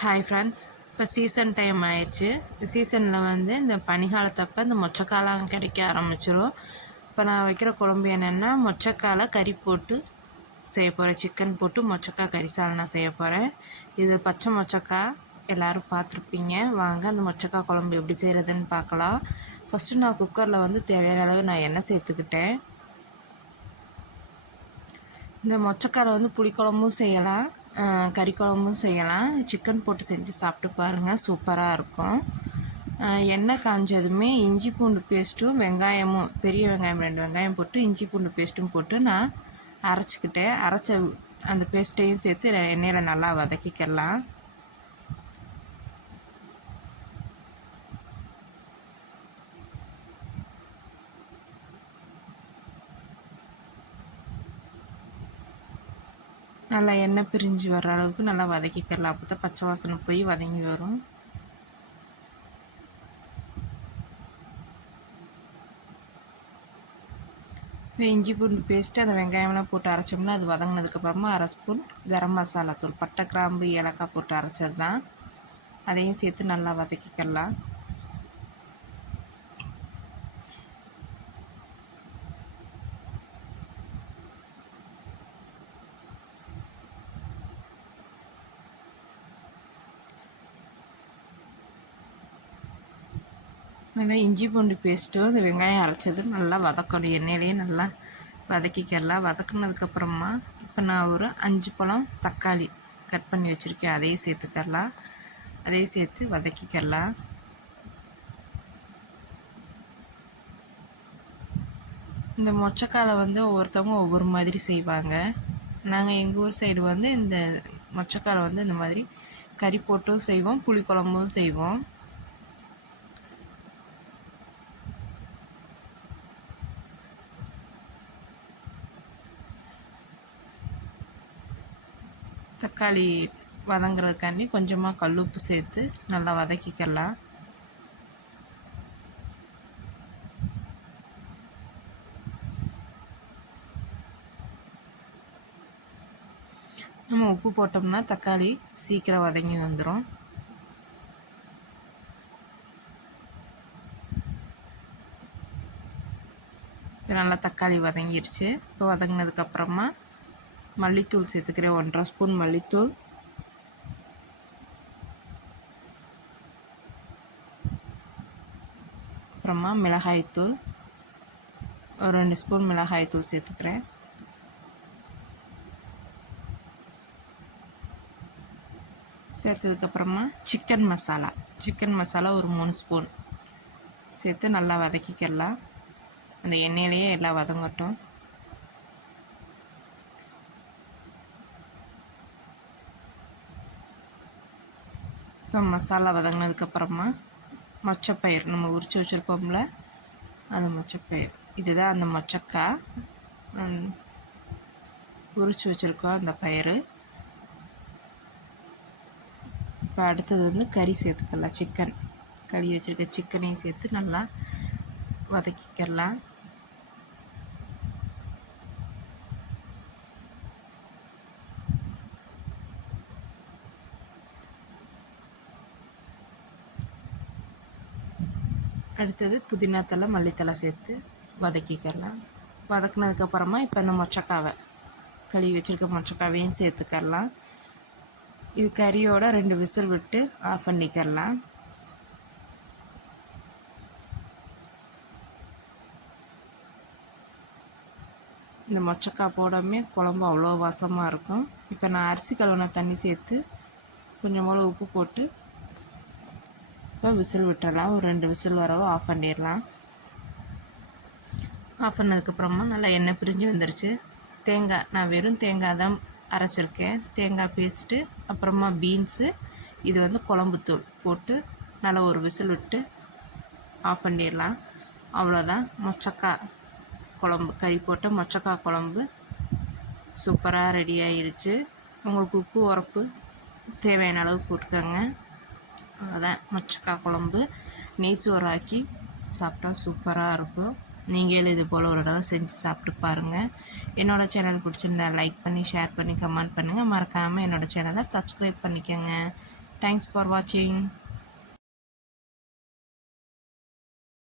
Hi friends இப்போ season time ஆயிடுச்சு. சீசனில் வந்து இந்த பனிகாலத்தப்போ இந்த மொச்சக்காலாம் கிடைக்க ஆரம்பிச்சிடும் இப்போ நான் வைக்கிற குழம்பு என்னென்னா மொச்சக்காலை கறி போட்டு செய்ய போகிறேன் சிக்கன் போட்டு மொச்சக்காய் கறி நான் செய்ய போகிறேன் இது பச்சை மொச்சக்காய். எல்லோரும் பார்த்துருப்பீங்க. வாங்க அந்த மொச்சக்காய் குழம்பு எப்படி செய்கிறதுன்னு பார்க்கலாம். ஃபஸ்ட்டு நான் குக்கரில் வந்து தேவையான அளவு நான் எண்ணெய் சேர்த்துக்கிட்டேன். இந்த மொச்சக்காரை வந்து புளிக்குழம்பும் செய்யலாம். கறி குழம்பும் செய்யலாம். சிக்கன் போட்டு செஞ்சு சாப்பிட்டு பாருங்கள் சூப்பராக இருக்கும். எண்ணெய் காஞ்சதுமே இஞ்சி பூண்டு பேஸ்ட்டும் வெங்காயமும் பெரிய வெங்காயம் ரெண்டு வெங்காயம் போட்டு இஞ்சி பூண்டு பேஸ்ட்டும் போட்டு நான் அரைச்சிக்கிட்டேன். அரைச்ச அந்த பேஸ்ட்டையும் சேர்த்து எண்ணெயில் நல்லா வதக்கிக்கலாம். நல்லா எண்ணெய் பிரிஞ்சு வர அளவுக்கு நல்லா வதக்கிக்கலாம் அப்போ தான் பச்சை வாசனை போய் வதங்கி வரும். இப்போ இஞ்சி பூண்டு பேஸ்ட்டு அந்த வெங்காயம்லாம் போட்டு அரைச்சோம்னா அது வதங்கினதுக்கப்புறமா அரை ஸ்பூன் கரம் மசாலா தூள் பட்டை கிராம்பு ஏலக்காய் போட்டு அரைச்சது தான் அதையும் சேர்த்து நல்லா வதக்கிக்கலாம். நல்லா இஞ்சி பூண்டு பேஸ்ட்டும் இந்த வெங்காயம் அரைச்சது நல்லா வதக்கணும். எண்ணெயிலேயே நல்லா வதக்கிக்கலாம் வதக்குனதுக்கப்புறமா இப்போ நான் ஒரு அஞ்சு பழம் தக்காளி கட் பண்ணி வச்சுருக்கேன். அதையும் சேர்த்துக்கலாம். அதையும் சேர்த்து வதக்கிக்கலாம். இந்த மொச்சக்காலை வந்து ஒவ்வொருத்தவங்க ஒவ்வொரு மாதிரி செய்வாங்க. நாங்கள் எங்கள் ஊர் சைடு வந்து இந்த மொச்சக்காலை வந்து இந்த மாதிரி கறி போட்டும் செய்வோம் புளிக்குழம்பும் செய்வோம். தக்காளி வதங்குறதுக்காண்டி கொஞ்சமாக கல் உப்பு சேர்த்து நல்லா வதக்கிக்கலாம். நம்ம உப்பு போட்டோம்னா தக்காளி சீக்கிரம் வதங்கி வந்துடும் நல்லா தக்காளி வதங்கிருச்சு. இப்போ வதங்கினதுக்கப்புறமா மல்லித்தூள் சேர்த்துக்கிறேன். ஒன்றரை ஸ்பூன் மல்லித்தூள். அப்புறமா மிளகாய்த்தூள். ஒரு ரெண்டு ஸ்பூன் மிளகாய்த்தூள் சேர்த்துக்கிறேன். சேர்த்ததுக்கப்புறமா சிக்கன் மசாலா. சிக்கன் மசாலா ஒரு மூணு ஸ்பூன். சேர்த்து நல்லா வதக்கிக்கலாம். அந்த எண்ணெயிலேயே எல்லாம் வதங்கட்டும். இப்போ மசாலா வதங்கினதுக்கப்புறமா மொச்சப்பயிர். நம்ம உரித்து வச்சுருப்போம்ல அந்த மொச்சப்பயிர். இதுதான் அந்த மொச்சக்காய். உரித்து வச்சுருக்கோம் அந்த பயிர் இப்போ அடுத்தது வந்து கறி சேர்த்துக்கலாம். சிக்கன். கறி வச்சுருக்க சிக்கனையும் சேர்த்து நல்லா வதக்கிக்கலாம். அடுத்தது புதினா தலை மல்லித்தலை சேர்த்து வதக்கிக்கலாம். வதக்குனதுக்கப்புறமா இப்போ இந்த மொச்சக்காவை கழுவி வச்சுருக்க மொச்சக்காவையும் சேர்த்துக்கலாம். இது கறியோட ரெண்டு விசில் விட்டு ஆஃப் பண்ணிக்கலாம். இந்த மொச்சக்காய் போடாமே குழம்பு அவ்வளோ வாசமாக இருக்கும். இப்போ நான் அரிசி கழுவுன தண்ணி சேர்த்து கொஞ்சம் போல் உப்பு போட்டு இப்போ விசில் விட்டுடலாம் ஒரு ரெண்டு விசில் வரவும் ஆஃப் பண்ணிடலாம். ஆஃப் பண்ணதுக்கப்புறமா நல்லா எண்ணெய் பிரிஞ்சு வந்துருச்சு. தேங்காய் நான் வெறும் தேங்காய் தான் அரைச்சிருக்கேன். தேங்காய் பேஸ்ட்டு அப்புறமா பீன்ஸு இது வந்து குழம்புத்தூள் போட்டு நல்லா ஒரு விசில் விட்டு ஆஃப் பண்ணிடலாம். அவ்வளோதான் மொச்சக்காய் குழம்பு கறி போட்ட மொச்சக்காய் குழம்பு சூப்பராக ரெடி ஆயிடுச்சு உங்களுக்கு உப்பு உரப்பு தேவையான அளவு போட்டுக்கோங்க. அதான் மொச்சக்காய் குழம்பு நெய்ச்சோறாக்கி சாப்பிட்டா சூப்பராக இருக்கும். நீங்களும் இது போல் ஒரு தடவை செஞ்சு சாப்பிட்டு பாருங்கள் என்னோடய சேனல் பிடிச்சிருந்தா லைக் பண்ணி ஷேர் பண்ணி கமெண்ட் பண்ணுங்கள் மறக்காமல் என்னோடய சேனலை சப்ஸ்கிரைப் பண்ணிக்கோங்க. தேங்க்ஸ் ஃபார் வாட்சிங்